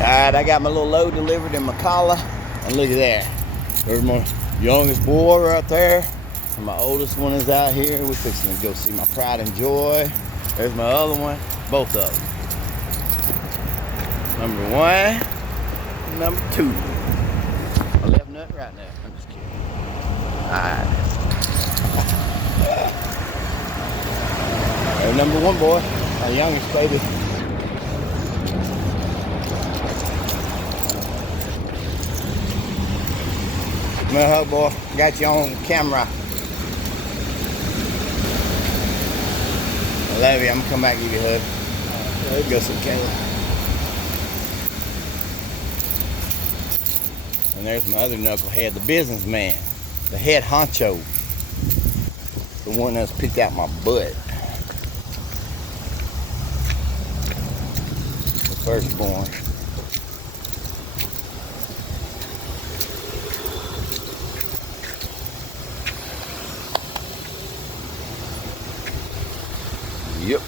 Alright, I got my little load delivered in McCalla, and look at that. There's my youngest boy right there, and my oldest one is out here. We're fixing to go see my pride and joy. There's my other one, both of them. Number one, number two. I left nothing right now. I'm just kidding. Alright. There's number one boy, my youngest baby. Come on, hug boy. Got you on camera. I love you. I'm gonna come back and give you a hug. Let's go some Kayla. And there's my other knucklehead, the businessman, the head honcho, the one that's picked out my butt. The firstborn. Yep.